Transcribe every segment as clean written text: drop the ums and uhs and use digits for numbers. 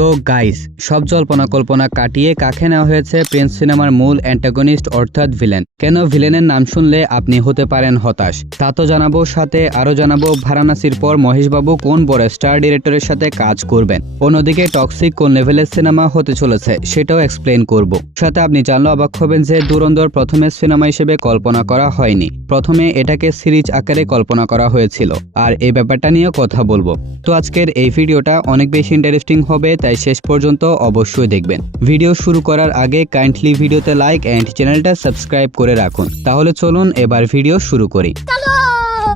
তো গাইস, সব জল্পনা কল্পনা কাটিয়ে কাকে নেওয়া হয়েছে প্রিন্স সিনেমার মূল অ্যান্টাগনিস্ট অর্থাৎ ভিলেন। কেন ভিলেনের নাম শুনলে আপনি হতে পারেন হতাশ, তা তো জানাবো। সাথে আরো জানাবো ভারানাসির পর মহেশবাবু কোন বড় স্টার ডিরেক্টরের সাথে কাজ করবেন। অন্যদিকে টক্সিক কোন লেভেলের সিনেমা হতে চলেছে সেটাও এক্সপ্লেন করব। সাথে আপনি জানলে অবাক হবেন যে ধুরন্ধর প্রথমে সিনেমা হিসেবে কল্পনা করা হয়নি, প্রথমে এটাকে সিরিজ আকারে কল্পনা করা হয়েছিল, আর এই ব্যাপারটা নিয়ে কথা বলবো। তো আজকের এই ভিডিওটা অনেক বেশি ইন্টারেস্টিং হবে, তাই শেষ পর্যন্ত অবশ্যই দেখবেন। ভিডিও শুরু করার আগে কাইন্ডলি ভিডিওতে লাইক এন্ড চ্যানেলটা সাবস্ক্রাইব করে রাখুন। তাহলে চলুন এবার ভিডিও শুরু করি।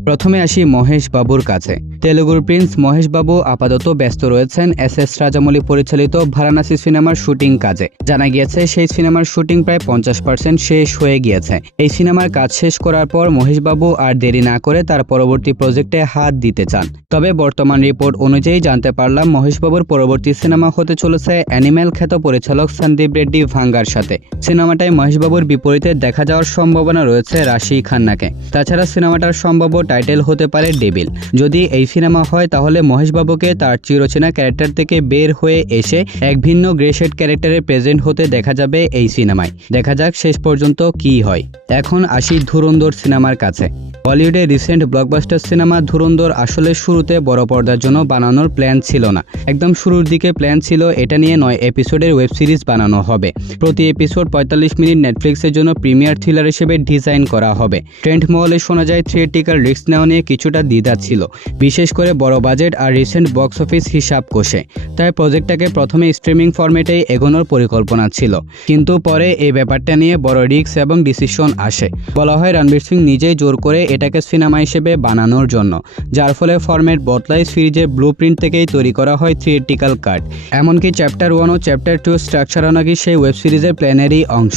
প্রথমে আসি মহেশ বাবুর কাছে। তেলুগুর প্রিন্স মহেশ বাবু আপাতত ব্যস্ত রয়েছেন এস রাজামৌলি পরিচালিত ভারানাসি সিনেমার শুটিং কাজে। জানা গিয়েছে সেই সিনেমার শুটিং প্রায় 50% শেষ হয়ে গিয়েছে। এই সিনেমার কাজ শেষ করার পর মহেশ বাবু আর দেরি না করে তার পরবর্তী প্রজেক্টে হাত দিতে চান। তবে বর্তমান রিপোর্ট অনুযায়ী জানতে পারলাম মহেশ বাবুর পরবর্তী সিনেমা হতে চলেছে অ্যানিমেল খ্যাত পরিচালক সন্দীপ রেড্ডি ভাঙ্গার সাথে। সিনেমাটায় মহেশ বাবুর বিপরীতে দেখা যাওয়ার সম্ভাবনা রয়েছে রাশি খান্নাকে। তাছাড়া সিনেমাটার সম্ভাব্য টাইটেল হতে পারে ডেভিল। যদি এই সিনেমা হয় তাহলে মহেশ বাবুকে তার চিরচেনা ক্যারেক্টার থেকে বের হয়ে এসে এক ভিন্ন গ্রেশেড ক্যারেক্টারে প্রেজেন্ট হতে দেখা যাবে এই সিনেমায়। দেখা যাক শেষ পর্যন্ত কি হয়। এখন আসি ধুরন্ধর সিনেমার কাছে। বলিউডের রিসেন্ট ব্লকবাস্টার সিনেমা ধুরন্ধর আসলে শুরুতে বড় পর্দার জন্য বানানোর প্ল্যান ছিল না। একদম শুরুর দিকে প্ল্যান ছিল এটা নিয়ে 9 এপিসোডের ওয়েব সিরিজ বানানো হবে। প্রতি এপিসোড 45 মিনিট নেটফ্লিক্সের জন্য প্রিমিয়ার থ্রিলার হিসেবে ডিজাইন করা হবে। ট্রেন্ড মহলে শোনা যায় থিয়েটিক্যাল রিস্ক নেওয়া নিয়ে কিছুটা দ্বিধা ছিল, বিশেষ করে বড় বাজেট আর রিসেন্ট বক্স অফিস হিসাব কষে। তাই প্রজেক্টটাকে প্রথমে স্ট্রিমিং ফরম্যাটেই এগোনোর পরিকল্পনা ছিল, কিন্তু পরে এই ব্যাপারটা নিয়ে বড় রিস্ক এবং ডিসিশন আসে। বলা হয় রণবীর সিং নিজেই জোর করে এটাকে সিনেমা হিসেবে বানানোর জন্য, যার ফলে ফরম্যাট বদলায়। সিরিজের ব্লুপ্রিন্ট থেকেই তৈরি করা হয় থিয়েটিক্যাল কাট। এমনকি চ্যাপ্টার 1 ও চ্যাপ্টার 2 স্ট্রাকচারও নাকি সেই ওয়েব সিরিজের প্ল্যানেরই অংশ।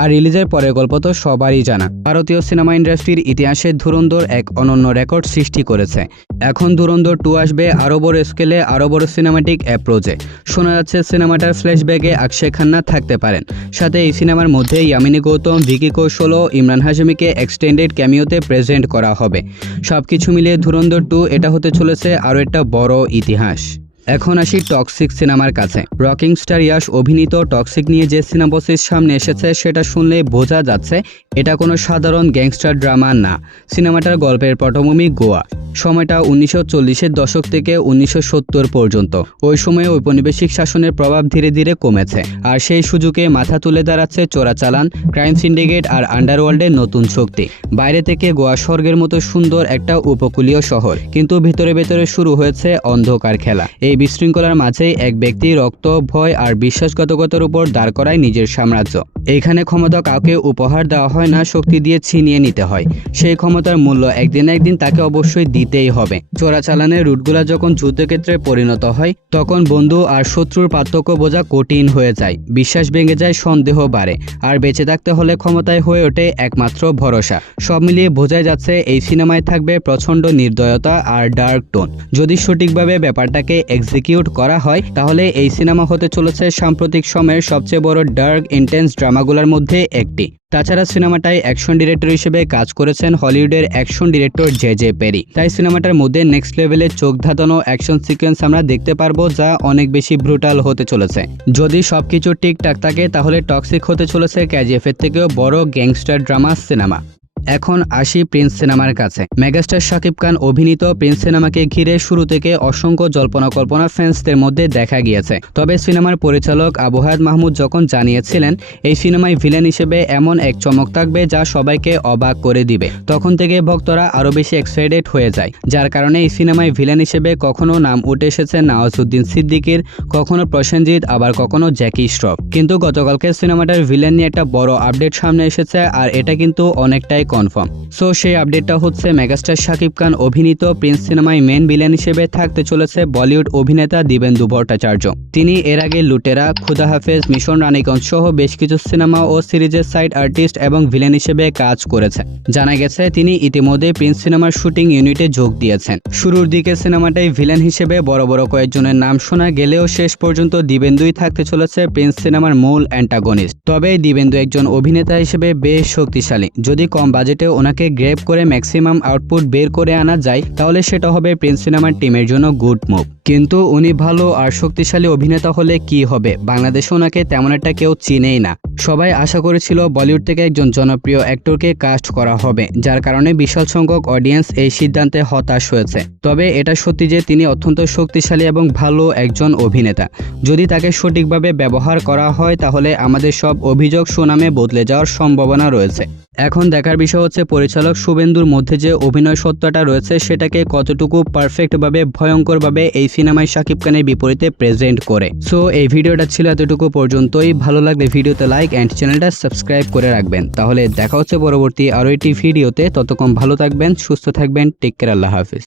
আর রিলিজের পরের গল্প তো সবারই জানা। ভারতীয় সিনেমা ইন্ডাস্ট্রির ইতিহাসে ধুরন্ধর এক অনন্য রেকর্ড সৃষ্টি করেছে। এখন ধুরন্ধর 2 আসবে আরও বড় স্কেলে, আরও বড় সিনেমাটিক অ্যাপ্রোচে। শোনা যাচ্ছে সিনেমাটার ফ্ল্যাশব্যাকে অক্ষয় খান্না থাকতে পারেন। সাথে এই সিনেমার মধ্যে ইয়ামিনী গৌতম, ভিকি কৌশল ও ইমরান হাশমিকে এক্সটেন্ডেড ক্যামিওতে প্রেজেন্ট করা হবে। সবকিছু মিলিয়ে ধুরন্ধর 2 এটা হতে চলেছে আরও একটা বড় ইতিহাস। এখন আসি টক্সিক সিনেমার কাছে। রকিং স্টার ইয়াশ অভিনীত টক্সিক নিয়ে যে সিনেমাসির সামনে এসেছে সেটা শুনলে বোঝা যাচ্ছে এটা কোনো সাধারণ গ্যাংস্টার ড্রামা না। সিনেমাটার গল্পের পটভূমি গোয়া। সময়টা 1940-এর দশক থেকে 1970 পর্যন্ত। ওই সময়ে ঔপনিবেশিক শাসনের প্রভাব ধীরে ধীরে কমেছে, আর সেই সুযোগে মাথা তুলে দাঁড়াচ্ছে চোরাচালান, ক্রাইম সিন্ডিকেট আর আন্ডারওয়ার্ল্ডের নতুন শক্তি। বাইরে থেকে গোয়া স্বর্গের মতো সুন্দর একটা উপকূলীয় শহর, কিন্তু ভিতরে ভেতরে শুরু হয়েছে অন্ধকার খেলা। এই বিশৃঙ্খলার মাঝেই এক ব্যক্তি রক্ত, ভয় আর বিশ্বাসঘাতকতার উপর দাঁড় করায় নিজের সাম্রাজ্য। এইখানে ক্ষমতা কাউকে উপহার দেওয়া হয় না, শক্তি দিয়ে ছিনিয়ে নিতে হয়। সেই ক্ষমতার মূল্য একদিন না একদিন তাকে অবশ্যই দিতেই হবে। চোরাচালানের রুটগুলা যখন যুদ্ধক্ষেত্রে পরিণত হয় তখন বন্ধু আর শত্রুর পার্থক্য বোঝা কঠিন হয়ে যায়, বিশ্বাস ভেঙে যায়, সন্দেহ বাড়ে, আর বেঁচে থাকতে হলে ক্ষমতায় হয়ে ওঠে একমাত্র ভরসা। সব মিলিয়ে বোঝাই যাচ্ছে এই সিনেমায় থাকবে প্রচণ্ড নির্দয়তা আর ডার্ক টোন। যদি সঠিকভাবে ব্যাপারটাকে এক্সিকিউট করা হয় তাহলে এই সিনেমা হতে চলেছে সাম্প্রতিক সময়ের সবচেয়ে বড় ডার্ক ইন্টেন্স ড্রামাগুলোর মধ্যে একটি। তাছাড়া সিনেমাটায় অ্যাকশন ডিরেক্টর হিসেবে কাজ করেছেন হলিউডের অ্যাকশন ডিরেক্টর জে পেরি। তাই সিনেমাটার মধ্যে নেক্সট লেভেলের চোখ ধাঁধানো অ্যাকশন সিকোয়েন্স আমরা দেখতে পারবো, যা অনেক বেশি ব্রুটাল হতে চলেছে। যদি সবকিছু ঠিকঠাক থাকে তাহলে টক্সিক হতে চলেছে কেজিএফ এর থেকেও বড় গ্যাংস্টার ড্রামা সিনেমা। এখন আসি প্রিন্স সিনেমার কাছে। মেগাস্টার শাকিব খান অভিনীত প্রিন্স সিনেমাকে ঘিরে শুরু থেকে অসংখ্য জল্পনা কল্পনা ফ্যান্সদের মধ্যে দেখা গিয়েছে। তবে সিনেমার পরিচালক আবু হায়াত মাহমুদ যখন জানিয়েছিলেন এই সিনেমায় ভিলেন হিসেবে এমন এক চমক থাকবে যা সবাইকে অবাক করে দিবে, তখন থেকে ভক্তরা আরো বেশি এক্সাইটেড হয়ে যায়। যার কারণে এই সিনেমায় ভিলেন হিসেবে কখনো নাম উঠে এসেছে নওয়াজুদ্দিন সিদ্দিকীর, কখনো প্রসেনজিৎ, আবার কখনো জ্যাকি শ্রফ। কিন্তু গতকালকে সিনেমাটার ভিলেন নিয়ে একটা বড় আপডেট সামনে এসেছে, আর এটা কিন্তু অনেকটাই কনফার্ম। সো সেই আপডেটটা হচ্ছে মেগাস্টার শাকিব খান অভিনীত প্রিন্স সিনেমায় মেন ভিলেন হিসেবে থাকতে চলেছে বলিউড অভিনেতা দিবেন্দু ভট্টাচার্য। তিনি এর আগে লুটেরা, খুদা হাফেজ, মিশন রানীগঞ্জ সহ বেশ কিছু সিনেমা ও সিরিজের সাইড আর্টিস্ট এবং ভিলেন হিসেবে কাজ করেছে। জানা গেছে তিনি ইতিমধ্যে প্রিন্স সিনেমার শুটিং ইউনিটে যোগ দিয়েছেন। শুরুর দিকে সিনেমাটায় ভিলেন হিসেবে বড় বড় কয়েকজনের নাম শোনা গেলেও শেষ পর্যন্ত দিবেন্দুই থাকতে চলেছে প্রিন্স সিনেমার মূল অ্যান্টাগনিস্ট। তবে দিবেন্দু একজন অভিনেতা হিসেবে বেশ শক্তিশালী। যদি কম বাজেটে ওনাকে গ্র্যাব করে ম্যাক্সিমাম আউটপুট বের করে আনা যায় তাহলে সেটা হবে প্রিন্স সিনেমার টিমের জন্য গুড মুভ। কিন্তু উনি ভালো আর শক্তিশালী অভিনেতা হলে কি হবে, বাংলাদেশে ওনাকে তেমন একটা কেউ চিনেই না। সবাই আশা করেছিল বলিউড থেকে একজন জনপ্রিয় অ্যাক্টরকে কাস্ট করা হবে, যার কারণে বিশাল সংখ্যক অডিয়েন্স এই সিদ্ধান্তে হতাশ হয়েছে। তবে এটা সত্যি যে তিনি অত্যন্ত শক্তিশালী এবং ভালো একজন অভিনেতা। যদি তাকে সঠিকভাবে ব্যবহার করা হয় তাহলে আমাদের সব অভিযোগ সুনামে বদলে যাওয়ার সম্ভাবনা রয়েছে। এখন দেখার বিষয় হচ্ছে পরিচালক শুভেন্দুর মধ্যে যে অভিনয় সত্তাটা রয়েছে সেটাকে কতটুকু পারফেক্টভাবে ভয়ঙ্করভাবে এই সিনেমায় শাকিব খানের বিপরীতে প্রেজেন্ট করে। সো এই ভিডিওটা ছিল এতটুকু পর্যন্তই। ভালো লাগলে ভিডিওতে লাইক অ্যান্ড চ্যানেলটা সাবস্ক্রাইব করে রাখবেন। তাহলে দেখা হচ্ছে পরবর্তী আরও একটি ভিডিওতে। ততক্ষণ ভালো থাকবেন, সুস্থ থাকবেন, টেক কেয়ার, আল্লাহ হাফিজ।